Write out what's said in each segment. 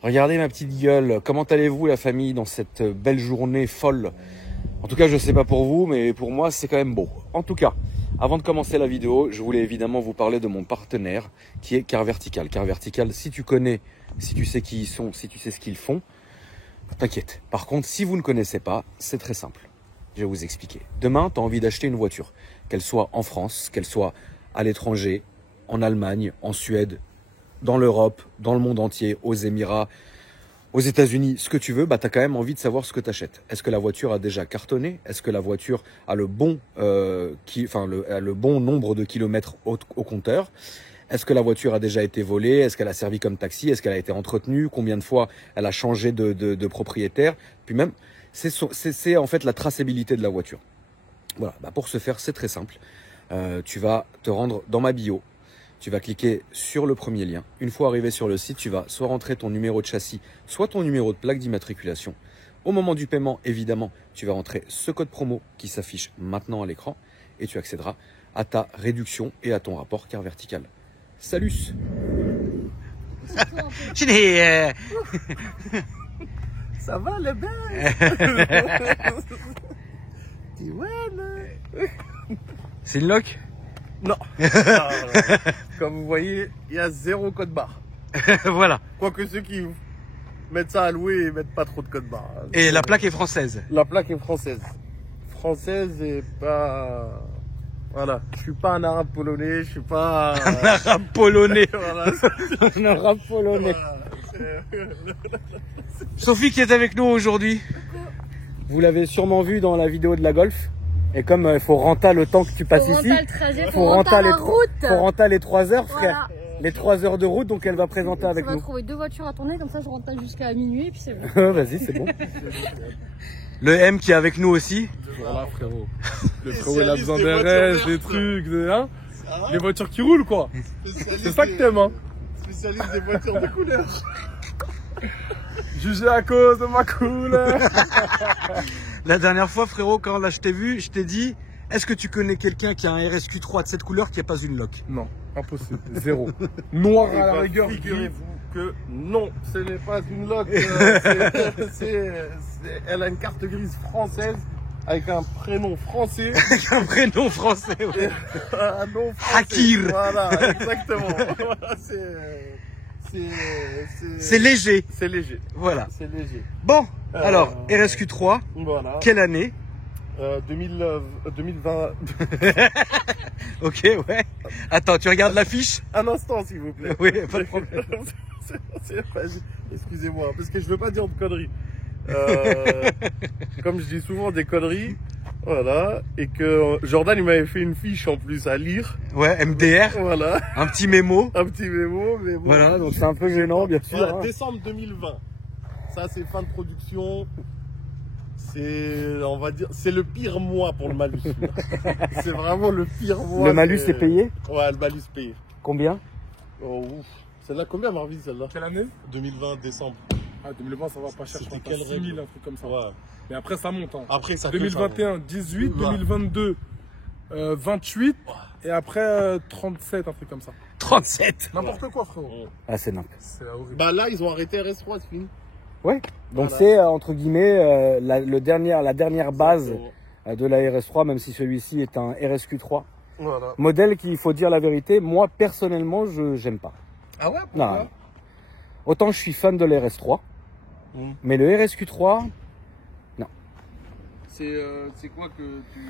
Regardez ma petite gueule, comment allez-vous la famille dans cette belle journée folle? En tout cas, je sais pas pour vous, mais pour moi, c'est quand même beau. En tout cas, avant de commencer la vidéo, je voulais évidemment vous parler de mon partenaire qui est Car Vertical. Car Vertical, si tu connais, si tu sais qui ils sont, si tu sais ce qu'ils font, t'inquiète. Par contre, si vous ne connaissez pas, c'est très simple. Je vais vous expliquer. Demain, tu as envie d'acheter une voiture, qu'elle soit en France, qu'elle soit à l'étranger, en Allemagne, en Suède, dans l'Europe, dans le monde entier, aux Émirats, aux États-Unis, ce que tu veux, bah, tu as quand même envie de savoir ce que tu achètes. Est-ce que la voiture a déjà cartonné? Est-ce que la voiture a le bon, le bon nombre de kilomètres au compteur? Est-ce que la voiture a déjà été volée? Est-ce qu'elle a servi comme taxi? Est-ce qu'elle a été entretenue? Combien de fois elle a changé de propriétaire? Puis même, c'est en fait la traçabilité de la voiture. Voilà, bah, pour ce faire, c'est très simple. Tu vas te rendre dans ma bio. Tu vas cliquer sur le premier lien. Une fois arrivé sur le site, tu vas soit rentrer ton numéro de châssis, soit ton numéro de plaque d'immatriculation. Au moment du paiement, évidemment, tu vas rentrer ce code promo qui s'affiche maintenant à l'écran et tu accéderas à ta réduction et à ton rapport Car Vertical. Salut. Ça va le bel? C'est une loc? Non. Comme vous voyez, il y a 0 code barre. Voilà. Quoique ceux qui mettent ça à louer, ils mettent pas trop de code barre. Et la plaque est française? La plaque est française. Française et pas... Voilà. Je suis pas un arabe polonais, je suis pas... Un arabe polonais. Voilà. Un arabe polonais. Voilà. Sophie qui est avec nous aujourd'hui. Vous l'avez sûrement vu dans la vidéo de la Golf. Et comme il faut renta le temps que tu passes ici, faut renta la route. Faut renta les 3 heures, Voilà. frère. Les 3 heures de route, donc elle va présenter avec nous. On va nous. trouver 2 voitures à tourner, comme ça je rentre jusqu'à minuit et puis c'est bon. Vas-y, c'est bon. Le M qui est avec nous aussi. Voilà frérot. Le frérot il a besoin des RS, des trucs, hein, les voitures qui roulent quoi. C'est ça que t'aimes hein. Spécialiste des voitures de couleur. Jugé à cause de ma couleur. La dernière fois frérot, quand là je t'ai vu, je t'ai dit, est-ce que tu connais quelqu'un qui a un RSQ3 de cette couleur qui n'a pas une loc? Non, impossible, zéro. Noir à la rigueur. Figurez-vous que non, ce n'est pas une loc. Elle a une carte grise française avec un prénom français. Avec un prénom français, ouais. Un nom français. Hakir. Voilà, exactement. Voilà, c'est léger. C'est léger. Voilà. C'est léger. Bon, alors, RSQ3, voilà. quelle année? 2020. Ok, ouais. Attends, tu regardes l'affiche? Un instant, s'il vous plaît. Oui, pas de problème. Excusez-moi, parce que je veux pas dire de conneries. Comme je dis souvent des conneries, voilà, et que Jordan il m'avait fait une fiche en plus à lire. Ouais, MDR. Voilà. Un petit mémo. Un petit mémo, mais bon. Voilà, donc c'est un peu gênant, bien sûr. Voilà, hein. Décembre 2020. Ça, c'est fin de production. C'est, on va dire, c'est le pire mois pour le malus. C'est vraiment le pire mois. Le malus est payé? Ouais, le malus payé. Combien? Oh, ouf. Celle-là, combien, Marvin, celle-là? Quelle année? 2020, décembre. Ah 2020 ça va pas cher, je C'était pense quelle 6 000, règle? un truc comme ça. Ouais. Mais après ça monte hein. Après ça 2021 18, Ouais. 2022 28 et après 37, un truc comme ça. 37. N'importe quoi frérot. Ah, c'est n'importe. C'est horrible. Bah là, ils ont arrêté RS3, c'est fini. Ouais. Donc Voilà. c'est entre guillemets la dernière base de la RS3, même si celui-ci est un RSQ3. Voilà. Modèle qu'il faut dire la vérité, moi personnellement j'aime pas. Ah ouais, pourquoi? Non. Autant je suis fan de la RS3, mais le RSQ3, non. C'est quoi que tu...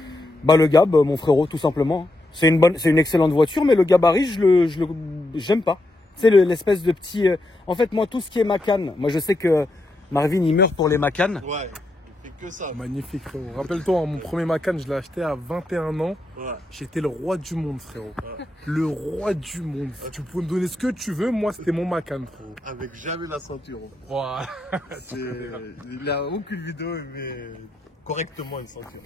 Bah le Gab, mon frérot, tout simplement. C'est une excellente voiture, mais le gabarit, j'aime pas. C'est l'espèce de petit. En fait, moi, tout ce qui est Macan, moi, je sais que Marvin, il meurt pour les Macan. Ouais, il fait que ça. Magnifique frérot. Rappelle-toi, hein, mon premier Macan, je l'ai acheté à 21 ans. Ouais. J'étais le roi du monde frérot. Ouais. Le roi du monde. Tu peux me donner ce que tu veux, moi c'était mon Macan frérot. Avec jamais la ceinture. Wow. Il a aucune vidéo, mais correctement une ceinture.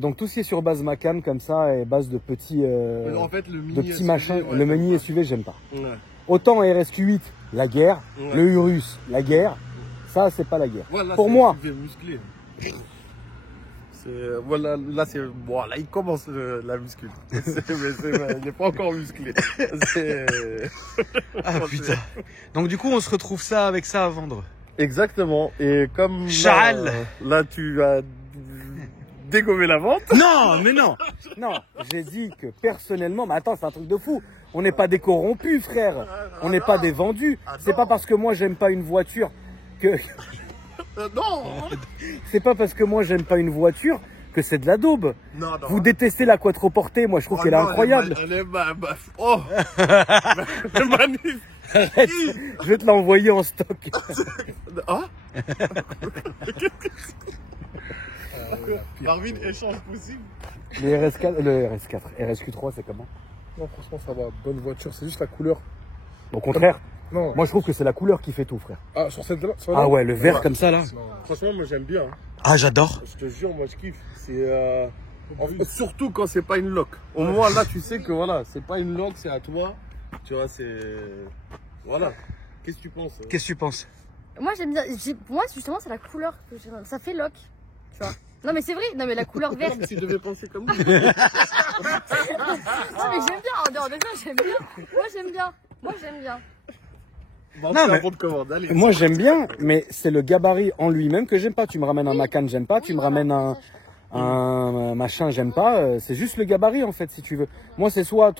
Donc tout ce qui est sur base Macan comme ça et base de petits, Mais en fait, le mini de petits SUV, machins, ouais, le mini SUV, j'aime pas. Ouais. Autant RSQ8, la guerre, Ouais. le Urus, la guerre, ça c'est pas la guerre. Voilà, Pour c'est moi. un SUV musclé. Voilà, là, bon, là, il commence la muscule. Mais il n'est pas encore musclé. Ah putain. Donc du coup, on se retrouve ça avec ça à vendre. Exactement. Et comme Charles. là, tu as dégommé la vente. Non, mais non. Non, j'ai dit que personnellement, mais attends, c'est un truc de fou. On n'est pas des corrompus, frère. On n'est pas des vendus. C'est pas parce que moi, j'aime pas une voiture que... Non. C'est pas parce que moi j'aime pas une voiture que c'est de la daube. Non. Vous détestez la quattroportée, moi je trouve qu'elle est incroyable. Elle est oh. Magnifique. Arrête, je vais te l'envoyer en stock. Ah. Marvin, échange possible. Le RS4, RSQ3 c'est comment? Non, franchement, ça va. Bonne voiture, c'est juste la couleur. Au contraire, Non. moi je trouve que c'est la couleur qui fait tout, frère. Ah, sur cette là. Ah ouais, le vert comme ça là. Non. Franchement, moi j'aime bien. Ah j'adore. Je te jure, moi je kiffe. C'est surtout quand c'est pas une loc. Au moins là, tu sais que voilà, c'est pas une loc, c'est à toi. Tu vois, c'est voilà. Qu'est-ce que tu penses? Qu'est-ce que tu penses? Moi j'aime bien. Pour moi justement c'est la couleur que j'aime. Ça fait lock. Tu vois. Non mais c'est vrai. Non mais la couleur verte. Tu devais penser comme lui. Non mais j'aime bien. En dehors de ça j'aime bien. Moi j'aime bien. Moi j'aime bien. Bon, Non, mais- bon de commande. Allez. Moi j'aime bien, mais c'est le gabarit en lui-même que j'aime pas. Tu me ramènes un Macan, j'aime pas. Tu me ramènes un machin, j'aime pas. C'est juste le gabarit en fait, si tu veux. Moi c'est soit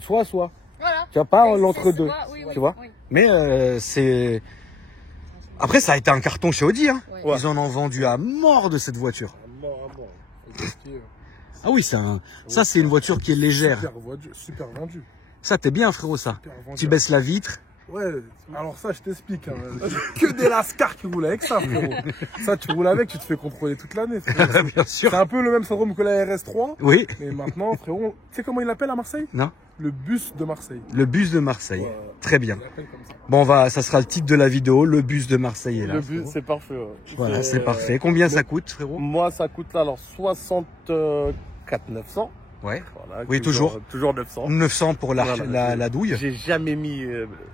soit. Voilà. Tu vois, pas Oui, l'entre-deux. oui, Tu vois. oui. Mais c'est... Après, ça a été un carton chez Audi. Hein. Ouais. Ouais. Ils en ont vendu à mort de cette voiture. À mort. Ah oui, ça c'est une voiture qui est légère. Super vendu. Ça, t'es bien, frérot, ça. Super vendu. Tu baisses la vitre. Ouais, alors ça, je t'explique. Hein. Que des lascars qui roulent avec ça, frérot. Ça, tu roules avec, tu te fais contrôler toute l'année. Bien sûr. C'est un peu le même syndrome que la RS3. Oui. Mais maintenant, frérot, tu sais comment il l'appelle à Marseille? Non. Le bus de Marseille. Le bus de Marseille. Ouais. Très bien. Il l'appelle comme ça. Bon, ça sera le titre de la vidéo. Le bus de Marseille est là. Le but, c'est parfait. Ouais. Voilà, c'est parfait. Combien ça coûte, frérot? Moi, ça coûte là, alors 64 900. Ouais. Voilà, Oui, toujours. Toujours 900. 900 pour Voilà, la douille. J'ai jamais mis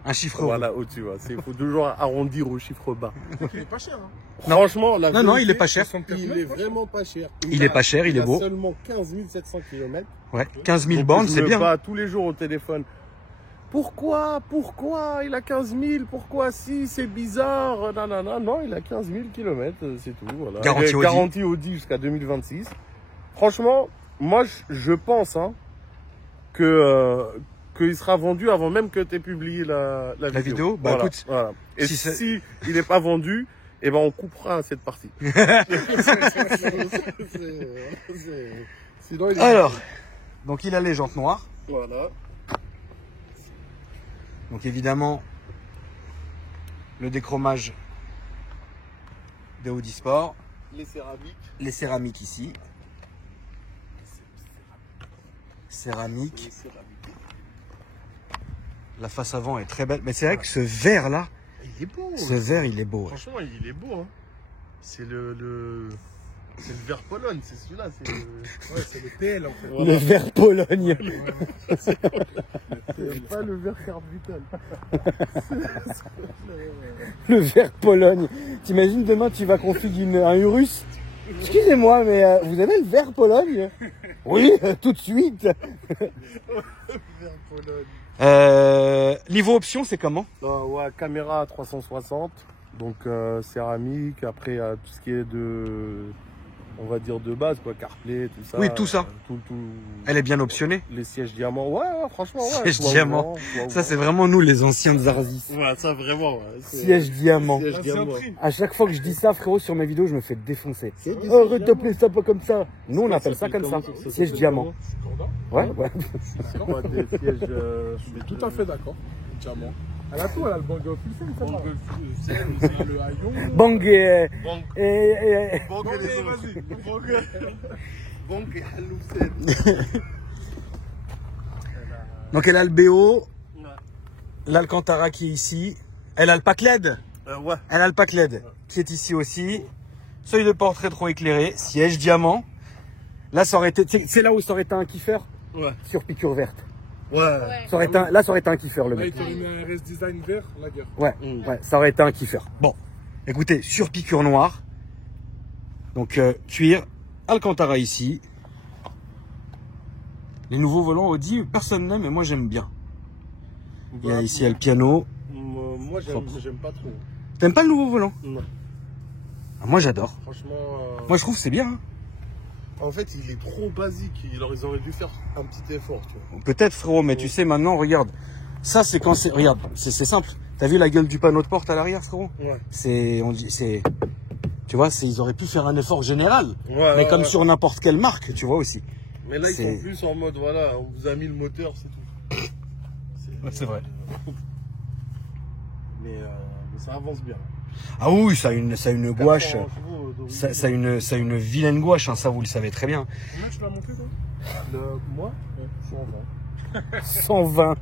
Un chiffre. voilà, au-dessus. Il faut toujours arrondir au chiffre bas. Il est pas cher, hein. Franchement, la Non, non, vérité, il est pas cher. Il est vraiment pas cher. Il est pas cher, il est beau. a seulement 15 700 km. Ouais. 15 000 bornes, c'est bien. Je me bats tous les jours au téléphone. Pourquoi il a 15 000? Pourquoi si? C'est bizarre. Non, il a 15 000 km, c'est tout. Voilà. Garantie Audi. Garantie Audi jusqu'à 2026. Franchement, moi, je pense qu'il sera vendu avant même que tu aies publié la vidéo. Bah Voilà, écoute, voilà. Et si c'est- si il n'est pas vendu, eh ben on coupera cette partie. Sinon, il est... alors, donc il a les jantes noires. Voilà. Donc évidemment, le déchromage de Audi Sport. Les céramiques. Les céramiques ici. Céramique. Les céramiques. La face avant est très belle. Mais c'est vrai que ce vert là, Il est beau. ce vert il est beau. Ouais. Franchement, il est beau. Hein. C'est le vert Pologne, c'est celui-là. C'est Ouais, c'est le TL en fait. Le vert Pologne. c'est pas le vert carte vitale. Le vert Pologne. T'imagines demain tu vas configurer un Urus. Excusez-moi, mais vous avez le vert Pologne? Oui, tout de suite. Vert Pologne. Niveau option, c'est comment? Ouais, caméra 360, donc céramique, après tout ce qui est on va dire de base, quoi, CarPlay, tout ça. Oui, tout ça. Tout. Elle est bien optionnée. Les sièges diamants, ouais, franchement, ouais. Siège sois diamant. ouvrant, Ça, c'est vraiment nous, les anciens de Zarzis. Ouais, ça vraiment, ouais. Siège diamant. Siège diamant. À chaque fois que je dis ça, frérot, sur mes vidéos, je me fais défoncer. C'est des Oh, sièges arrête d'appeler ça pas comme ça. Nous, on appelle ça comme ça. Siège diamant. Ouais, ouais. C'est quoi des sièges Je suis tout à fait d'accord. Diamant. Elle a tout, elle a le Bang Olufsen, ça va. Elle a le haillon. Bang et... Banque. et- Banque et les autres. Vas-y. Banque et Haloufsen. Donc, elle a le BO. Ouais. L'Alcantara qui est ici. Elle a le pack LED. Ouais. Elle a le pack LED qui est ici aussi. Seuil de porte rétro-éclairé. Siège diamant. Là, ça aurait été... C'est là où ça aurait été un kiffer. Ouais. Sur piqûre verte. Ouais. Ça aurait été là, ça aurait été un kiffer, le Là, il mec. t'aurait mis un RS Design vert, la guerre. Ouais, Mm. ouais, ça aurait été un kiffer. Bon, écoutez, sur piqûre noire, Donc cuir, Alcantara ici. Les nouveaux volants Audi, personne n'aime, mais moi j'aime bien. Il y a ici il y a le piano. Moi j'aime pas trop. T'aimes pas le nouveau volant? Non. Ah, moi j'adore. Franchement. Moi je trouve que c'est bien. Hein. En fait, il est trop basique. Ils auraient dû faire un petit effort, tu vois. Peut-être frérot, mais tu sais maintenant, regarde. Ça c'est quand c'est. Regarde, c'est simple. T'as vu la gueule du panneau de porte à l'arrière, frérot? Ouais. C'est. Tu vois, ils auraient pu faire un effort général. Ouais, mais comme sur n'importe quelle marque, tu vois aussi. Mais là, ils sont plus en mode, voilà, on vous a mis le moteur, c'est tout. C'est vrai. Mais ça avance bien. Ah oui, ça a une gouache. Ça a une vilaine gouache, hein, ça vous le savez très bien. Combien tu l'as monté, toi? Moi 120.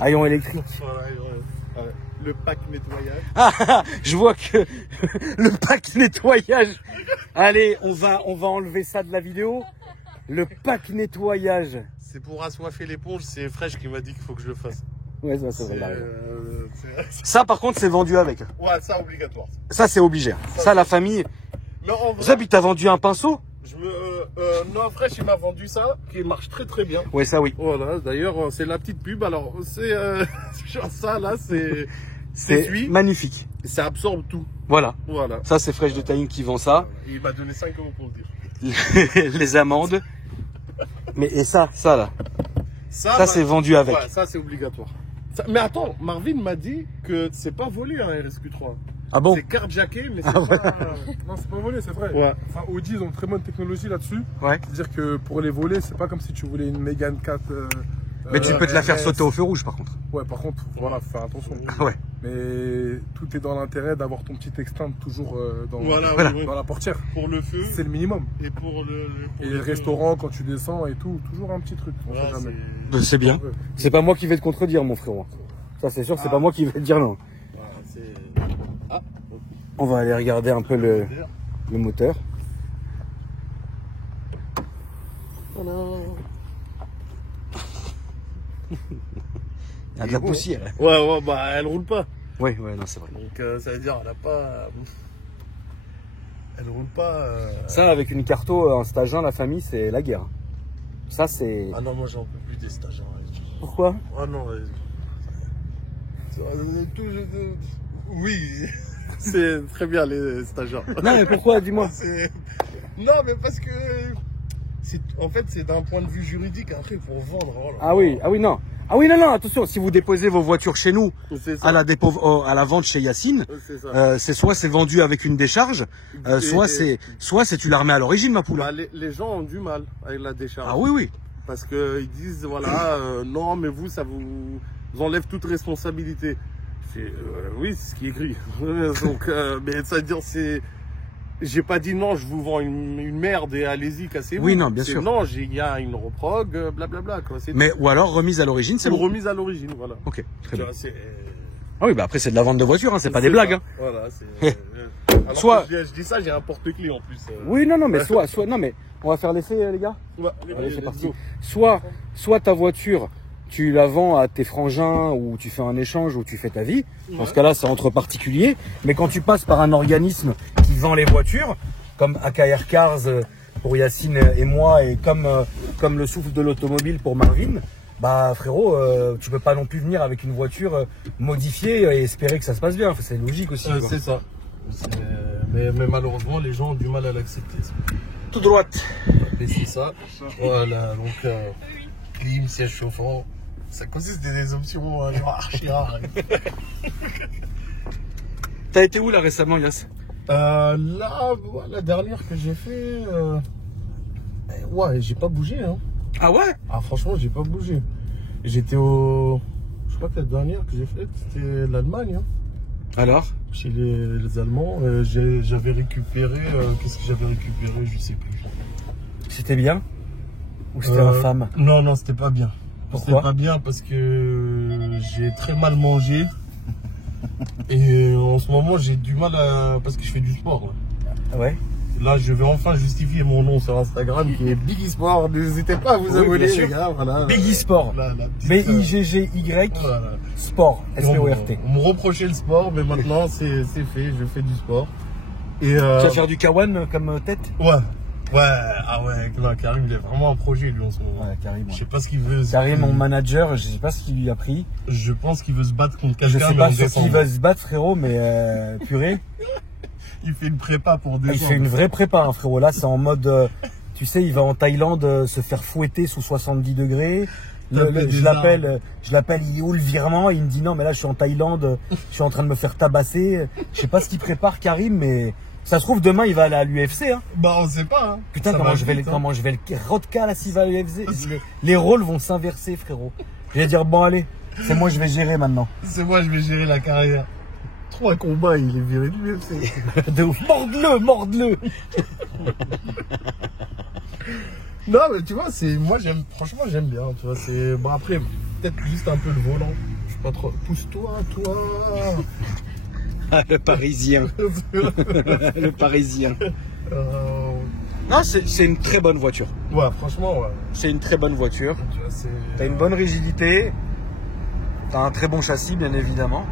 Haillons électrique. Voilà, le pack nettoyage. Ah, je vois que le pack nettoyage. Allez, on va enlever ça de la vidéo. Le pack nettoyage. C'est pour assoiffer l'éponge, c'est Fresh qui m'a dit qu'il faut que je le fasse. Ouais, c'est vrai. Ça, par contre, c'est vendu avec. Ouais, ça obligatoire. Ça, c'est obligé. Ça, la famille. Mais en vrai, ça, puis t'as vendu un pinceau? non, Fresh, il m'a vendu ça, qui marche très très bien. Ouais, ça oui. Voilà, d'ailleurs, c'est la petite pub. Alors, c'est genre ça, là, c'est magnifique. Ça absorbe tout. Voilà. Voilà. Ça, c'est Fresh Detailing qui vend ça. Il m'a donné 5 € pour le dire. Les amandes. Mais, et ça là. Ça c'est vendu avec. Ouais, ça, c'est obligatoire. Mais attends, Marvin m'a dit que c'est pas volé un RSQ3. Ah bon? C'est carjacké, mais c'est pas... Non, c'est pas volé, c'est vrai. Ouais. Enfin, Audi, ils ont une très bonne technologie là-dessus. Ouais. C'est-à-dire que pour les voler, c'est pas comme si tu voulais une Mégane 4. Mais tu peux te la faire sauter au feu rouge par contre. Ouais, par contre, voilà, faut faire attention. Ouais. Mais tout est dans l'intérêt d'avoir ton petit extint toujours dans la portière. Pour le feu. C'est le minimum. Et pour le restaurant, quand tu descends et tout, toujours un petit truc. Ouais, c'est bien. C'est pas moi qui vais te contredire, mon frérot. Ça, c'est sûr, c'est pas moi qui vais te dire non. On va aller regarder un peu le moteur. Voilà. Il y a de la poussière. Ouais, bah elle roule pas. Ouais, non, c'est vrai. Donc ça veut dire elle a pas. Elle roule pas. Ça, avec une carto, un stage 1, la famille, c'est la guerre. Ça, c'est. Ah non, moi j'en peux plus des stagiaires. Pourquoi? Ah non. Oui, c'est très bien les stagiaires. Non, mais pourquoi? Dis-moi. Non, mais parce que. En fait, c'est d'un point de vue juridique, après, pour vendre. Oh là. Ah oui, non. Ah oui, non, attention, si vous déposez vos voitures chez nous, à la vente chez Yacine, soit c'est vendu avec une décharge, soit c'est tu la remets à l'origine, ma poule. Bah, les gens ont du mal avec la décharge. Ah oui. Parce qu'ils disent, voilà, non, mais vous, ça vous enlève toute responsabilité. Oui, c'est ce qui est écrit. Donc, mais ça veut dire, j'ai pas dit non, je vous vends une merde et allez-y, cassez-vous. Oui, non, bien sûr. Non, il y a une reprog, blablabla. Mais ou alors remise à l'origine, c'est bon. Remise à l'origine, voilà. Ok, très bien. Vois, ah oui, bah après c'est de la vente de voiture, hein, c'est pas des blagues. Hein. Voilà, c'est. Soit. Je dis ça, j'ai un porte-clés en plus. Oui, non, mais soit, non, mais on va faire l'essai, les gars. Ouais, allez, c'est parti. Soit ta voiture, tu la vends à tes frangins ou tu fais un échange ou tu fais ta vie. Dans ce cas-là, c'est entre particuliers. Mais quand tu passes par un organisme qui vend les voitures, comme AKR Cars pour Yacine et moi, et comme le souffle de l'automobile pour Marvin, bah frérot, tu peux pas non plus venir avec une voiture modifiée et espérer que ça se passe bien. Enfin, c'est logique aussi. C'est ça. Mais malheureusement, les gens ont du mal à l'accepter. Tout droite. C'est ça. Voilà, donc clim, siège chauffant. Ça consiste des options archi rares. T'as été où là récemment, Yass? Là, la dernière que j'ai fait, ouais, j'ai pas bougé. Hein. Ah ouais? Ah franchement, j'ai pas bougé. J'étais je crois que la dernière que j'ai faite, c'était l'Allemagne. Hein. Alors? Chez les Allemands, j'avais récupéré, qu'est-ce que j'avais récupéré, je sais plus. C'était bien? Ou c'était infâme? Non, c'était pas bien. Pourquoi? C'était pas bien parce que j'ai très mal mangé. Et en ce moment, j'ai du mal parce que je fais du sport. Ouais. Là, je vais enfin justifier mon nom sur Instagram qui est Biggie Sport. N'hésitez pas à vous abonner, les gars. Voilà. Biggie Sport. B-I-G-G-Y voilà. Sport. S-P-O-R-T. On me reprochait le sport, mais maintenant, c'est fait. Je fais du sport. Et Tu vas faire du Kawan comme tête? Ouais. Ouais, ah ouais, non, Karim, il est vraiment un projet, lui, en ce moment. Ouais, Karim. Je sais pas ce qu'il veut. Karim, mon manager, je sais pas ce qu'il lui a pris. Je pense qu'il veut se battre contre Je quelqu'un. sais pas sur qui il va se battre, frérot, mais purée. Il fait une prépa pour décembre. Il fait une vraie prépa, hein, frérot. Là, c'est en mode, tu sais, il va en Thaïlande se faire fouetter sous 70 degrés. Je l'appelle, il est où le virement? Il me dit non, mais là, je suis en Thaïlande, je suis en train de me faire tabasser. Je sais pas ce qu'il prépare, Karim, mais ça se trouve, demain, il va aller à l'UFC, hein. Bah, on sait pas, hein. Putain, comment je vais le rodka, là, s'il va à l'UFC? Les rôles vont s'inverser, frérot. Je vais dire, bon, allez, c'est moi, je vais gérer maintenant. C'est moi, je vais gérer la carrière. 3 combats, il est viré de l'UFC. De ouf. Morde-le. Non, mais tu vois, moi, franchement, j'aime bien, tu vois, bon, après, peut-être juste un peu le volant. Je sais pas trop. Pousse-toi, toi. Ah, le Parisien. Le Parisien. Non, c'est une très bonne voiture. Ouais, franchement, ouais. C'est une très bonne voiture. Tu vois, t'as une bonne rigidité. T'as un très bon châssis, bien évidemment.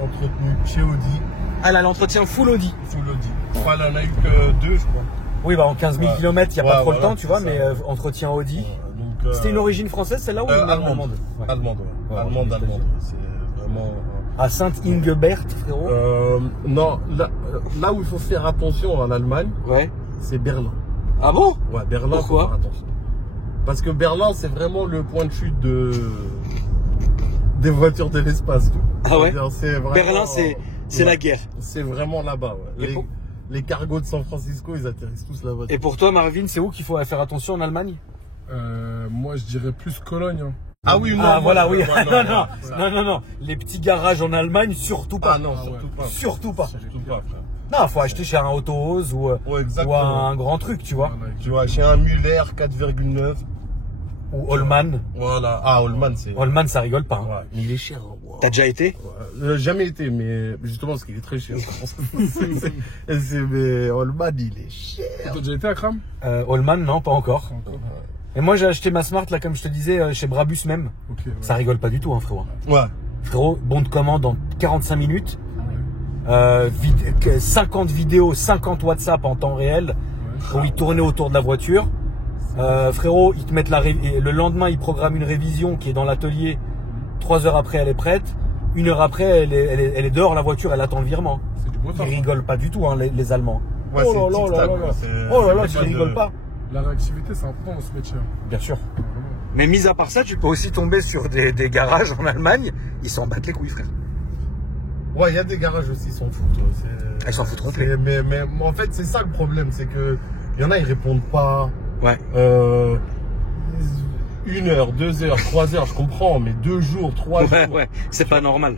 Entretenu chez Audi. Ah là, l'entretien full Audi. Full Audi. Enfin, elle en a eu que 2, je crois. Oui, bah en 15 000 km, il n'y a pas trop le temps, tu vois, ça. mais entretien Audi. Donc, c'était une origine française, celle-là, ou allemande? Ouais. Allemande, ouais. Allemande. C'est vraiment... À Saint-Ingebert, frérot? Non, là où il faut faire attention en Allemagne, ouais, c'est Berlin. Ah bon? Ouais, Berlin, pourquoi? faut faire attention. Parce que Berlin, c'est vraiment le point de chute des voitures de l'espace. Ah ouais? Vraiment, Berlin, c'est la guerre. C'est vraiment là-bas, ouais. Les cargos de San Francisco, ils atterrissent tous là-bas. Et pour toi, Marvin, c'est où qu'il faut faire attention en Allemagne? Moi, je dirais plus Cologne. Hein. Ah oui, non. Ah voilà, oui. Non. Les petits garages en Allemagne, surtout pas. Ah non, surtout pas. Surtout pas. Surtout pas, frère. Non, faut acheter chez un Auto-Hose ou un grand truc, tu vois. Tu vois, chez un Muller 4,9. Ou Holman. Voilà. Ah, Holman, Holman, ça rigole pas. Hein. Ouais. Mais il est cher. Wow. T'as déjà été? Jamais été, mais justement parce qu'il est très cher. Mais Holman, il est cher. T'as déjà été à Kram? Holman, non, pas encore. Et moi, j'ai acheté ma Smart, là, comme je te disais, chez Brabus même. Okay, ouais. Ça rigole pas du tout, hein, frérot. Ouais. Frérot, bon de commande en 45 minutes. 50 vidéos, 50 WhatsApp en temps réel. Où ils tournaient autour de la voiture. Frérot, ils te mettent le lendemain, ils programment une révision qui est dans l'atelier. 3 heures après, elle est prête. 1 heure après, elle est dehors, la voiture, elle attend le virement. C'est du beau temps. Ils rigolent pas du tout, hein, les Allemands. Ouais, oh là là, tu rigoles pas. La réactivité, c'est important dans ce métier. Bien sûr. Mais mis à part ça, tu peux aussi tomber sur des garages en Allemagne. Ils s'en battent les couilles, frère. Ouais, il y a des garages aussi, ils s'en foutent. Ils s'en foutent complet. Mais en fait, c'est ça le problème, c'est que il y en a, ils répondent pas. Ouais. 1 heure, 2 heures, 3 heures, je comprends, mais 2 jours, 3 jours. Ouais, c'est pas normal.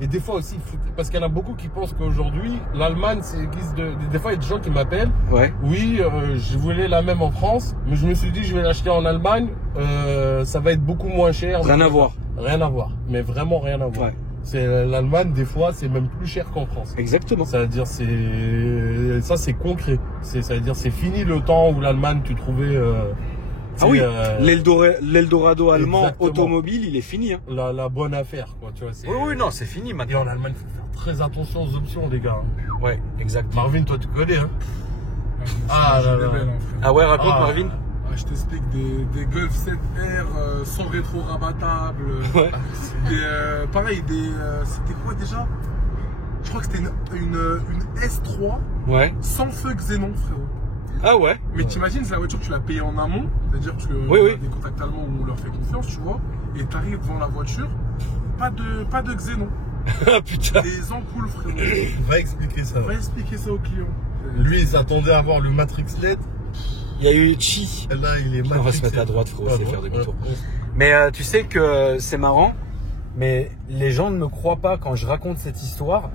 Et des fois aussi, parce qu'il y en a beaucoup qui pensent qu'aujourd'hui, l'Allemagne, c'est guise de. Des fois, il y a des gens qui m'appellent. Ouais. Oui, je voulais la même en France, mais je me suis dit, je vais l'acheter en Allemagne, ça va être beaucoup moins cher. Rien à voir. Rien à voir, mais vraiment rien à voir. Ouais. C'est l'Allemagne, des fois, c'est même plus cher qu'en France. Exactement. Ça veut dire, ça, c'est concret. Ça veut dire, c'est fini le temps où l'Allemagne, tu trouvais. Ah oui, l'Eldorado allemand exactement. Automobile, il est fini. Hein. La bonne affaire, quoi. Tu vois, oui, non, c'est fini Et maintenant. en Allemagne, il faut faire très attention aux options, les gars. Ouais, exactement. Marvin, toi, tu connais, hein? Ah ouais, raconte, Marvin. Je t'explique, des Golf 7R sans rétro rabattable. Ouais. Pareil, c'était quoi déjà? Je crois que c'était une S3 sans feu xénon, frérot. Ah ouais. Mais t'imagines, c'est la voiture, tu l'as payée en amont, c'est-à-dire que des contacts allemands où on leur fait confiance, tu vois, et t'arrives devant la voiture, pas de xénon. Ah putain. Des ampoules, frérot. Va expliquer ça. Va expliquer ça au client. Lui, il s'attendait à avoir le Matrix LED. Il y a eu Chi. Là, il est On va se mettre à droite, frérot, c'est faire demi-tour. Mais tu sais que c'est marrant, mais les gens ne me croient pas quand je raconte cette histoire.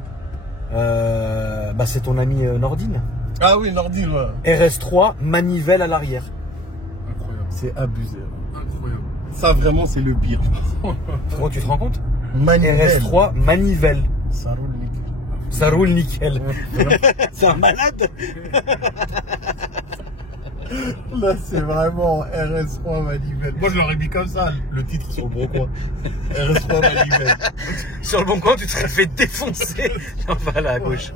C'est ton ami Nordine. Ah oui, Nordine, ouais. RS3, manivelle à l'arrière. Incroyable. C'est abusé. Incroyable. Ça, vraiment, c'est le pire. Frérot, tu te rends compte? Manivelle. RS3, manivelle. Ça roule nickel. Ça roule nickel. C'est un malade. Là, c'est vraiment RS3 Manivelle. Moi, je l'aurais mis comme ça, le titre sur le Bon Coin. RS3 Manivelle. Sur le Bon Coin, tu te serais fait défoncer. Enfin, là, à gauche.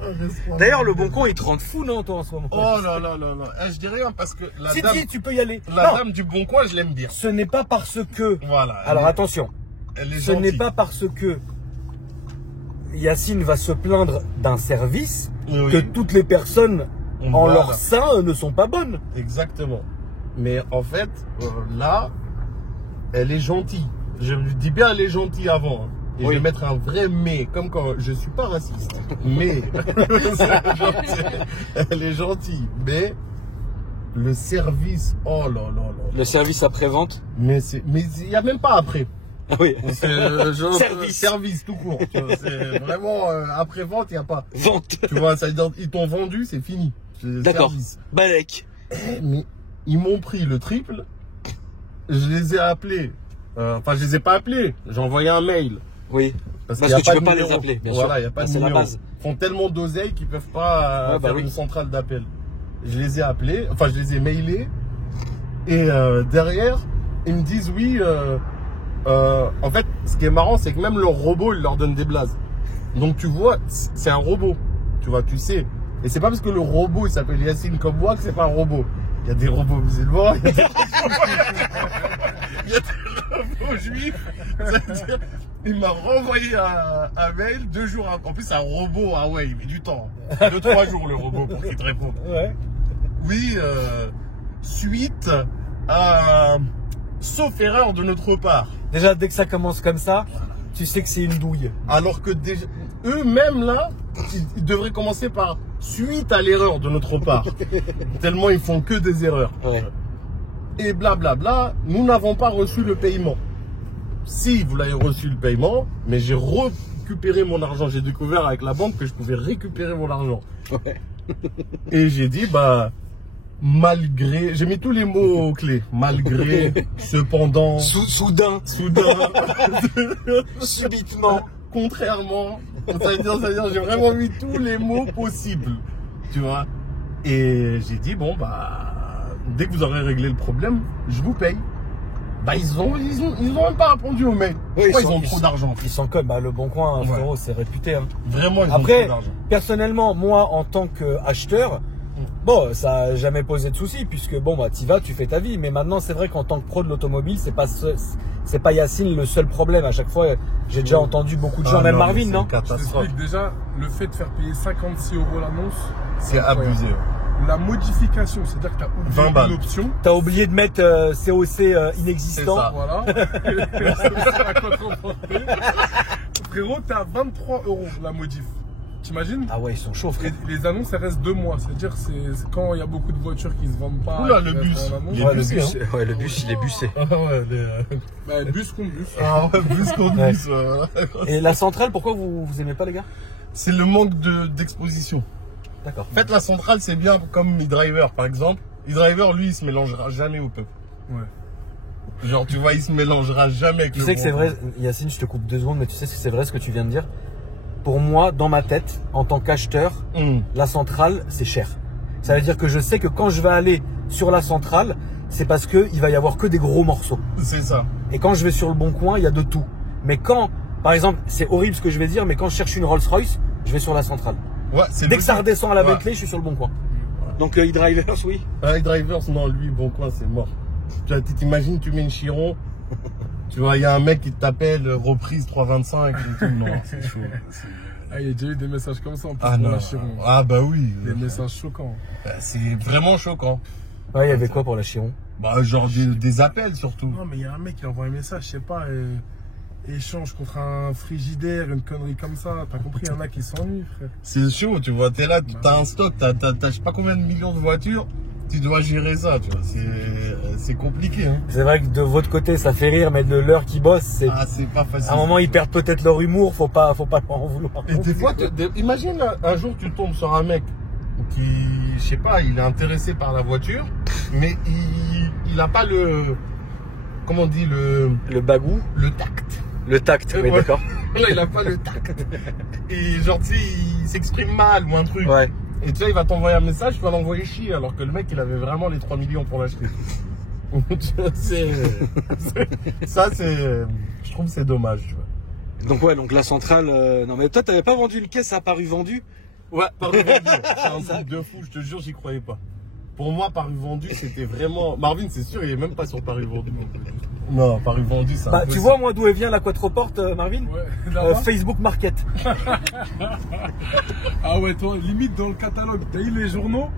D'ailleurs, le Bon Coin, il te rend fou, non, toi, en ce moment? Oh là là là là. Je dis rien parce que la Si, dame... tu peux y aller. La dame du Bon Coin, je l'aime bien. Ce n'est pas parce que... Voilà. Alors, attention. Ce n'est pas parce que Yacine va se plaindre d'un service que toutes les personnes en leur sein ne sont pas bonnes. Exactement. Mais en fait, là, elle est gentille. Je lui dis bien, elle est gentille avant. Hein. Et je vais mettre un vrai mais, comme quand je suis pas raciste. Mais elle est gentille. Mais le service, oh là là là. Le service après-vente? Mais il n'y a même pas après. Oui. C'est service tout court. C'est vraiment après-vente, il n'y a pas. Vente. Tu vois, ça veut dire ils t'ont vendu, c'est fini. D'accord. Balek. Mais ils m'ont pris le triple. Je les ai appelés. Enfin, je les ai pas appelés. J'ai envoyé un mail. Oui. Parce que tu peux pas les appeler, bien sûr. Voilà, il n'y a pas de numéro. C'est la base. Ils font tellement d'oseille qu'ils peuvent pas faire une centrale d'appel. Je les ai appelés, enfin je les ai mailés. Et derrière, ils me disent oui. En fait, ce qui est marrant, c'est que même leur robot, il leur donne des blazes. Donc tu vois, c'est un robot. Tu vois, tu sais. Et c'est pas parce que le robot, il s'appelle Yacine comme moi que c'est pas un robot. Il y a des robots musulmans, il y a des robots juifs. C'est-à-dire, il m'a renvoyé un mail 2 jours après. En plus, c'est un robot, ah ouais, il met du temps. 2-3 jours le robot pour qu'il te réponde. Ouais. Oui, suite à... sauf erreur de notre part. Déjà, dès que ça commence comme ça, tu sais que c'est une douille. Alors que déjà, eux-mêmes, là, ils devraient commencer par suite à l'erreur de notre part. Tellement ils font que des erreurs. Ouais. Et blablabla, nous n'avons pas reçu le paiement. Si, vous l'avez reçu le paiement, mais j'ai récupéré mon argent. J'ai découvert avec la banque que je pouvais récupérer mon argent. Ouais. Et j'ai dit, bah... malgré, j'ai mis tous les mots clés. Malgré, cependant, soudain, subitement, contrairement. C'est-à-dire, j'ai vraiment mis tous les mots possibles. Tu vois. Et j'ai dit, bon, bah, dès que vous aurez réglé le problème, je vous paye. Bah, ils ont même pas répondu au mail. Oui, ils ont trop d'argent. Ils sont comme, bah, le Bon Coin, frérot, c'est réputé. Hein. Vraiment, ils ont trop d'argent. Personnellement, moi, en tant qu'acheteur, bon, ça n'a jamais posé de soucis puisque bon bah t'y vas, tu fais ta vie. Mais maintenant c'est vrai qu'en tant que pro de l'automobile, c'est pas Yacine le seul problème. À chaque fois, j'ai déjà entendu beaucoup de gens, même Marvin, non? Je t'explique déjà, le fait de faire payer 56 € l'annonce, c'est abusé. La modification, c'est-à-dire que tu as oublié une option. Tu as oublié de mettre COC inexistant. Ça. Voilà. Frérot, tu as 23 € la modif. T'imagines? Ah ouais, ils sont chauds, frère. Les annonces, elles restent 2 mois. C'est-à-dire c'est quand il y a beaucoup de voitures qui se vendent pas. Oula, le bus. Le bus, il est bussé. Ah ouais, bah, bus contre bus. Ah ouais, bus contre bus. Et la centrale, pourquoi vous aimez pas, les gars? C'est le manque d'exposition. D'accord. En fait, la centrale, c'est bien comme e-driver, par exemple. E-driver, lui, il se mélangera jamais au peuple. Ouais. Genre, tu vois, il se mélangera jamais avec le. Tu sais que c'est vrai, Yacine, je te coupe 2 secondes, mais tu sais que c'est vrai ce que tu viens de dire. Pour moi, dans ma tête, en tant qu'acheteur, la centrale, c'est cher. Ça veut dire que je sais que quand je vais aller sur la centrale, c'est parce qu'il va y avoir que des gros morceaux. C'est ça. Et quand je vais sur le Bon Coin, il y a de tout. Mais quand, par exemple, c'est horrible ce que je vais dire, mais quand je cherche une Rolls-Royce, je vais sur la centrale. Ouais, dès que ça redescend à la Bentley, je suis sur le Bon Coin. Ouais. Donc e-drivers, oui. E-drivers, non, lui, Bon Coin, c'est mort. Tu t'imagines, tu mets une Chiron. Tu vois, il y a un mec qui t'appelle reprise 325 et tout. Non, c'est chaud. Ah, il y a déjà eu des messages comme ça en plus pour la Chiron. Ah bah oui. Des messages choquants. Bah, c'est vraiment choquant. Ouais, il y avait quoi pour la Chiron? Bah genre des appels surtout. Non mais il y a un mec qui envoie un message, je sais pas, échange contre un frigidaire, une connerie comme ça. T'as compris, il y en a qui s'ennuient, frère. C'est chaud, tu vois, t'es là, t'as un stock, t'as je sais pas combien de millions de voitures. Tu dois gérer ça, tu vois, c'est compliqué. Hein. C'est vrai que de votre côté, ça fait rire, mais de leur qui bosse, c'est pas facile. À un moment, ils perdent peut-être leur humour, faut pas leur en vouloir. Et des fois, imagine un jour, tu tombes sur un mec qui, je sais pas, il est intéressé par la voiture, mais il a pas le, comment on dit, le bagou, le tact. Le tact, oui, d'accord. Là, il a pas le tact. Et genre, tu sais, il s'exprime mal ou un truc. Ouais. Et tu sais, il va t'envoyer un message, tu vas l'envoyer chier, alors que le mec, il avait vraiment les 3 millions pour l'acheter. Ça, c'est. Je trouve que c'est dommage, tu vois. Donc ouais, donc la centrale... Non mais toi, t'avais pas vendu une caisse à Paru Vendu? Ouais, Paru Vendu. C'est un truc de fou, je te jure, j'y croyais pas. Pour moi, Paru Vendu, c'était vraiment... Marvin, c'est sûr, il est même pas sur Paru Vendu. Non, Paru Vendu, c'est tu vois, moi, d'où elle vient la Quattroporte, Marvin? Ouais, Facebook Market. Ah ouais, toi, limite dans le catalogue, t'as eu les journaux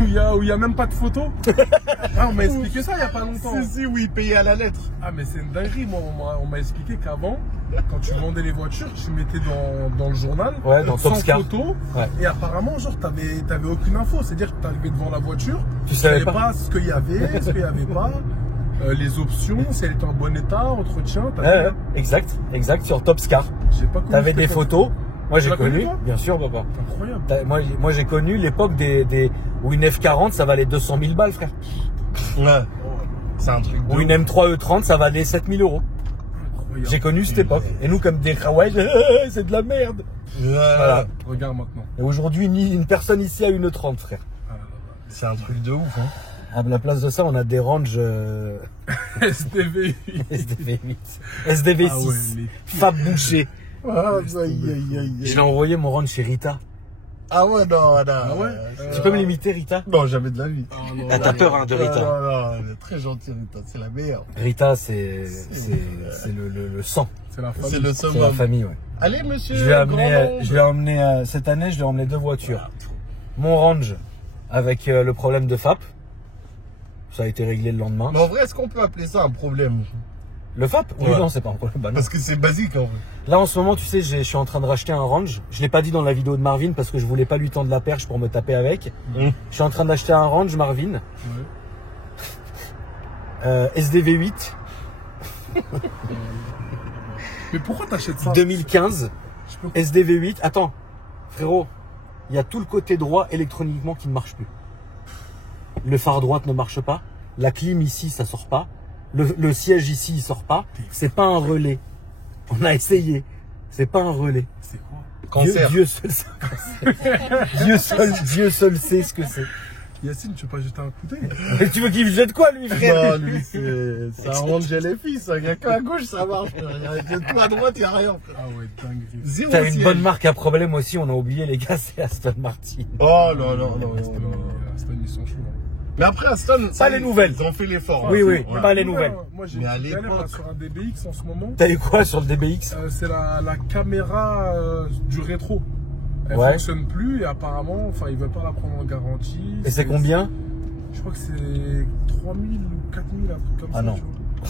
où il y a même pas de photos. Ah, on m'a expliqué ça il y a pas longtemps. Si, oui, payé à la lettre. Ah, mais c'est une dinguerie, moi, on m'a expliqué qu'avant, quand tu vendais les voitures, tu mettais dans le journal, ouais, dans sans Topscar. Ouais. photo, et apparemment, genre, t'avais aucune info, c'est-à-dire que t'arrivais devant la voiture, tu savais pas ce qu'il y avait, ce qu'il y avait pas. Les options, si elle était en bon état, entretien, exact, sur Topscar. T'avais des photos. Moi j'ai connu, bien sûr, papa. Incroyable. Moi j'ai connu l'époque où une F40 ça valait 200 000 balles, frère. Ouais. C'est un truc. Ou une M3 E30 ça valait 7 000 euros. J'ai connu cette époque. Et nous comme des Krawaj, c'est de la merde. Voilà. Regarde maintenant. Et aujourd'hui une personne ici a une E30, frère. C'est un truc de ouf, hein. À la place de ça, on a des Range SDV8. SDV8. SDV6. Fab Boucher. Je l'ai envoyé mon Range chez Rita. Ah ouais, non. Ah ouais Tu peux me l'imiter, Rita? Non, jamais de la vie. Ah, t'as peur hein, de Rita? Non, elle est très gentille, Rita. C'est la meilleure. Rita, c'est le sang. C'est la famille. C'est le seul. C'est la famille, ouais. Allez, monsieur. Je lui ai emmené cette année, je lui ai emmené 2 voitures. Mon Range avec le problème de FAP. Ça a été réglé le lendemain. Mais en vrai, est-ce qu'on peut appeler ça un problème? Le FAP? Oui, non, c'est pas un problème. Bah, parce que c'est basique en vrai. Là, en ce moment, tu sais, je suis en train de racheter un Range. Je l'ai pas dit dans la vidéo de Marvin parce que je voulais pas lui tendre la perche pour me taper avec. Je suis en train d'acheter un Range Marvin. SDV8. Mais pourquoi t'achètes ça? 2015. SDV8. Attends, frérot, il y a tout le côté droit électroniquement qui ne marche plus. Le phare droite ne marche pas. La clim ici, ça sort pas. Le siège ici, il sort pas. C'est pas un relais. On a essayé. C'est pas un relais. C'est quoi? Cancer. Dieu seul sait. Dieu seul sait ce que c'est. Yacine, tu veux pas jeter un coup d'œil? Mais tu veux qu'il me jette quoi, lui, frère? Non, lui, c'est un Range LFI, ça. Il n'y a qu'à gauche, ça marche. Il n'y a que à droite, il n'y a rien. Ah ouais, dinguerie. Zéro T'as une siège. bonne marque à problème aussi, on a oublié, les gars, c'est Aston Martin. Oh là là, Aston, ils sont chauds. Mais après, Aston, Pas les nouvelles. Ils ont fait l'effort. Oui, oui, Ouais. pas les nouvelles. Moi, j'ai Mais à une galère là, l'époque- sur un DBX en ce moment. T'as eu quoi sur le DBX? C'est la caméra du rétro. Elle Ouais. fonctionne plus et apparemment, enfin, ils veulent pas la prendre en garantie. Et c'est combien? Je crois que c'est 3000 ou 4000, un truc comme ça. Ah non. tu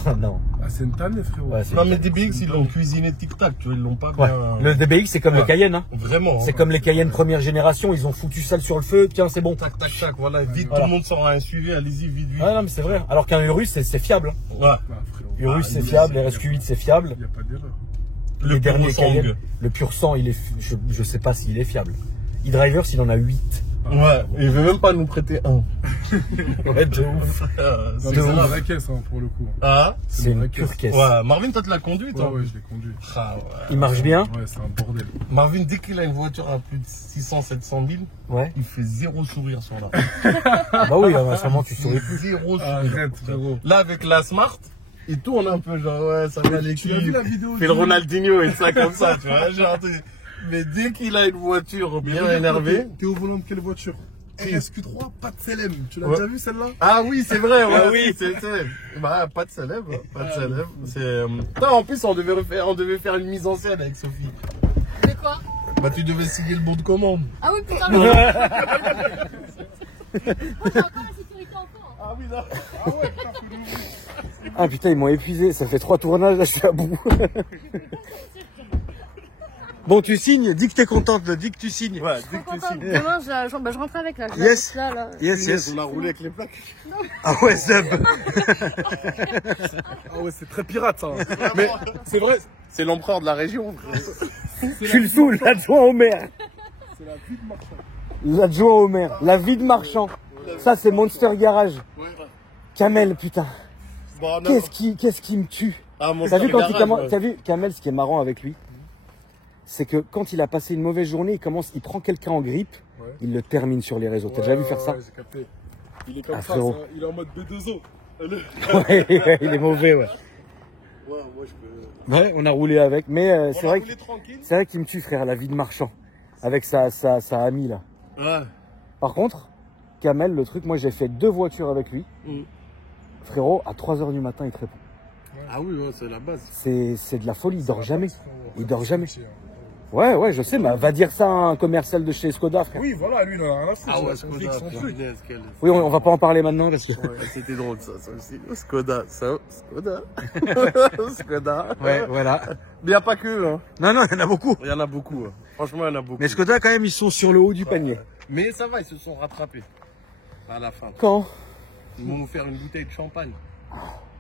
vois. Non. Ah, c'est une tannée, frérot. Ouais, c'est- Non, mais DBX, ils l'ont cuisiné tic-tac, tu vois, ils l'ont pas Ouais. bien. Le DBX, c'est comme Ouais. le Cayenne, hein. Vraiment. C'est comme les Cayenne première génération, ils ont foutu ça sur le feu, tiens, c'est bon. Tac, tac, tac, voilà, vite, Voilà. tout le monde sort un SUV, allez-y, vite, vite. Ah non, mais c'est vrai. Alors qu'un Urus, c'est fiable. hein. Ouais. Ah, frérot. Urus, Ah, c'est oui, fiable, c'est- les RSQ8, c'est fiable. Il n'y a pas d'erreur. Le Les derniers pur sang. Cayenne, le pur sang, je sais pas s'il est fiable. E-Driver, s'il en a 8. Ouais, il veut même pas nous prêter un. Ouais, de ouf. Non, De mais c'est une ouf. vraie caisse, hein, pour le coup. Ah C'est une pure caisse. ouais, Marvin, toi, tu l'as conduit, Ouais, toi ouais, je l'ai conduit. Ah, ouais. Il marche bien? Ouais, c'est un bordel. Marvin, dès qu'il a une voiture à plus de 600, 700 000, Ouais. il fait zéro sourire sur la. Bah oui, à ce moment, tu souris plus. Zéro sourire. Arrête, frérot. Là, avec la Smart, il tourne un peu, genre, ouais, ça va Tu as vu la vidéo? fait le Ronaldinho et ça comme ça, tu vois. Genre, mais dès qu'il a une voiture bien énervée. T'es au volant de quelle voiture? RSQ3, pas de CLM. Tu l'as Ouais. déjà vu celle-là? Ah oui, c'est vrai, ouais, Ah oui, c'est. Bah, pas de célèbre, hein, pas de célèbre. C'est. Non, en plus, on devait faire une mise en scène avec Sophie. De quoi? Bah, tu devais signer le bon de commande. Ah oui, putain, mais. Moi, j'ai encore la sécurité encore. Ah oui, là. Ah ouais, putain, faut l'ouvrir. Ah putain, ils m'ont épuisé, ça fait 3 tournages, là je suis à bout. Bon, tu signes, dis que t'es contente, dis que tu signes. Ouais, Je suis dès que trop tu contente. signes. Demain, je rentre avec là. Je Yes. la laisse là. Yes, yes. On a roulé avec les plaques. Ah ouais, Seb. Ah ouais, c'est très pirate, ça. Mais C'est vrai, c'est l'empereur de la région. Je suis le sous, l'adjoint au maire. c'est la vie de marchand. L'adjoint au maire, la vie de marchand. Ça, c'est Monster Garage. Kamel, putain. Bon, non. Qu'est-ce qui me tue? Ah, mon T'as vu quand il garage, commence, ouais. t'as vu Kamel, ce qui est marrant avec lui, c'est que quand il a passé une mauvaise journée, il prend quelqu'un en grippe, il le termine sur les réseaux. T'as déjà vu faire ça? J'ai capté. Il est comme ça, frérot. il est en mode B2O. Ouais, il est mauvais, ouais. Ouais, moi je peux. Ouais, on a roulé avec, mais c'est vrai, tranquille. c'est vrai qu'il me tue, frère, la vie de marchand, avec sa amie là. Ouais. Par contre, Kamel, le truc, moi j'ai fait 2 voitures avec lui. Frérot, à 3 h du matin, il te répond. Ah oui, ouais, c'est la base. C'est de la folie, il dort jamais. Il dort jamais. Ouais, je sais, mais va dire ça à un commercial de chez Skoda, frère. Oui, voilà, lui, il en a rien à foutre. Ah ouais, son flic, son truc. Oui, on va pas en parler maintenant parce que... C'était drôle ça aussi. Skoda, Skoda. Skoda. Ouais, voilà. Mais il n'y a pas que, hein. Non, il y en a beaucoup. Il y en a beaucoup. Hein. Franchement, il y en a beaucoup. Mais Skoda, quand même, ils sont sur le haut du panier. Mais ça va, ils se sont rattrapés. À la fin. Quand? Ils vont nous faire une bouteille de champagne.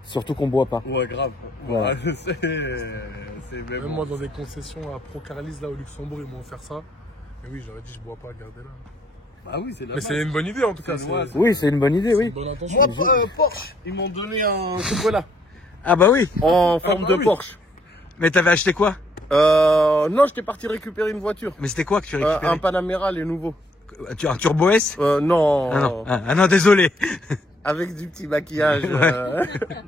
Surtout qu'on boit pas. Ouais, grave. Ouais. C'est Même moi, dans des concessions à Procarlis, là, au Luxembourg, ils m'ont offert ça. Mais oui, j'aurais dit, je bois pas, gardez-la. Ah oui, c'est la Mais base. c'est une bonne idée, en tout cas. Oui, c'est une bonne idée, C'est oui. une bonne intention. Moi, Porsche, ils m'ont donné un chocolat. Ah bah oui. En forme bah de oui. Porsche. Mais t'avais acheté quoi? Non, j'étais parti récupérer une voiture. Mais c'était quoi que tu récupérais? Un Panamera, les nouveaux. Un Turbo S? Non. Ah non, ah non, désolé. Avec du petit maquillage.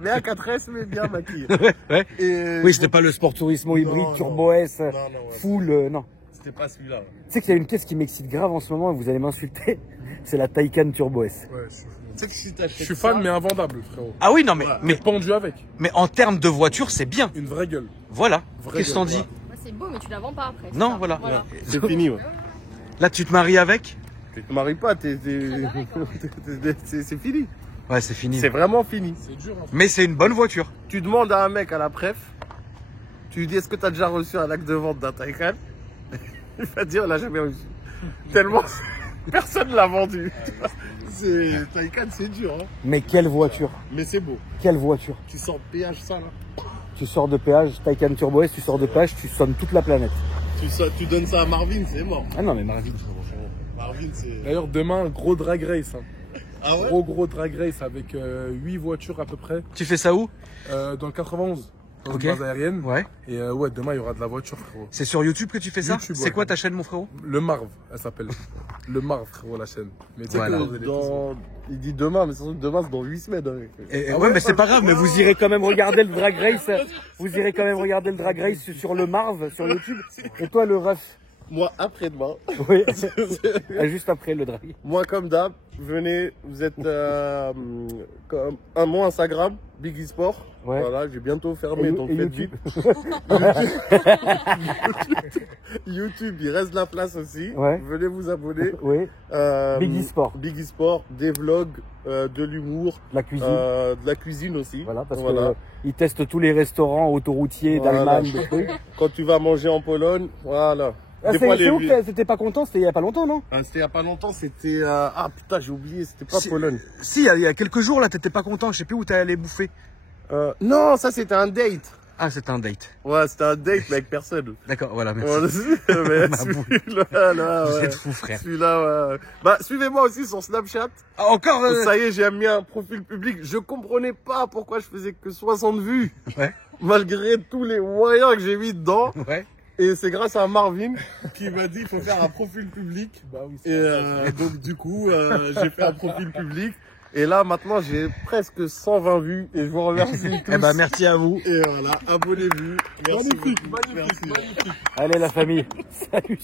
Mais à 4S, mais bien maquillé. Ouais. Et Oui, c'était pas le Sport Turismo hybride, non, Turbo S, ouais. full, non. C'était pas celui-là. Tu sais qu'il y a une caisse qui m'excite grave en ce moment, et vous allez m'insulter, c'est la Taycan Turbo S. Ouais, Tu sais que si t'achètes je suis fan, mais invendable, frérot. Ah oui, non, mais, Ouais. mais, Pendu avec. mais en termes de voiture, c'est bien. Une vraie gueule. Voilà. Vraie Qu'est-ce que t'en gueule, dis? Ouais, c'est beau, mais tu la vends pas après. Non, ça. voilà. C'est fini, ouais. Là, tu te maries avec? Tu te maries pas, c'est fini. Ouais, c'est fini. C'est vraiment fini. C'est dur, hein. Mais c'est une bonne voiture. Tu demandes à un mec à la préf, tu lui dis est-ce que tu as déjà reçu un acte de vente d'un Taycan? Il va te dire on l'a jamais reçu. Tellement personne l'a vendu. Taycan, c'est dur, hein. Mais quelle voiture? Mais c'est beau. Quelle voiture? Tu sors de péage ça là. Tu sors de péage, Taycan Turbo S, tu sors de péage, tu sonnes toute la planète. Tu donnes ça à Marvin, c'est mort. Ah non, mais Marvin. Marvin, c'est. D'ailleurs, demain, gros drag race. Hein. Ah ouais? Gros drag race avec 8 voitures à peu près. Tu fais ça où? Dans le 91. Dans Ok. une base aérienne. Ouais. Et ouais, demain, il y aura de la voiture, frérot. C'est sur YouTube que tu fais ça? YouTube, C'est ouais. quoi ta chaîne, mon frérot? Le Marv, elle s'appelle. Le Marv, frérot, la chaîne. Mais tu sais Voilà. que Il dit demain, mais surtout demain, c'est dans 8 semaines. Hein. Ouais, mais c'est pas grave, mais vous irez quand même regarder le drag race. Vous irez quand même regarder le drag race sur le Marv, sur YouTube. Et toi, le ref? Moi, après-demain. Oui. Juste après le drag. Moi, comme d'hab, venez, vous êtes comme mon Instagram, Biggie Sport. Ouais. Voilà, j'ai bientôt fermé, donc Et faites YouTube. vite. YouTube, il reste de la place aussi. Ouais. Venez vous abonner. Oui. Biggie Sport. Biggie Sport, des vlogs, de l'humour, La cuisine. de la cuisine aussi. Voilà, parce Voilà. que ils testent tous les restaurants autoroutiers Voilà. d'Allemagne, des trucs. Quand tu vas manger en Pologne, voilà. Ah, Des fois, c'est les où vieux- que t'étais pas content? C'était il y a pas longtemps, non? Ah, c'était il y a pas longtemps, c'était... Ah putain, j'ai oublié, c'était pas Si- Pologne. Si, il y a quelques jours là, t'étais pas content. Je sais plus où t'es allé bouffer. Non, ça c'était un date. Ah, c'était un date. Ouais, c'était un date, mais avec personne. D'accord, voilà, merci. Ouais, mais Ma celui-là, là, Vous ouais. êtes fou, frère. Celui-là, ouais. Bah, suivez-moi aussi sur Snapchat. Ah, encore Ça y est, j'ai mis un profil public. Je comprenais pas pourquoi je faisais que 60 vues. Ouais. Malgré tous les moyens que j'ai mis dedans. Ouais. Et c'est grâce à Marvin qui m'a dit qu'il faut faire un profil public. Bah oui, Et donc, du coup, j'ai fait un profil public. Et là, maintenant, j'ai presque 120 vues. Et je vous remercie tous. Eh ben, merci à vous. Et voilà, abonnez-vous. Merci Magnifique, beaucoup. magnifique, Merci. magnifique. Allez, la famille. Salut.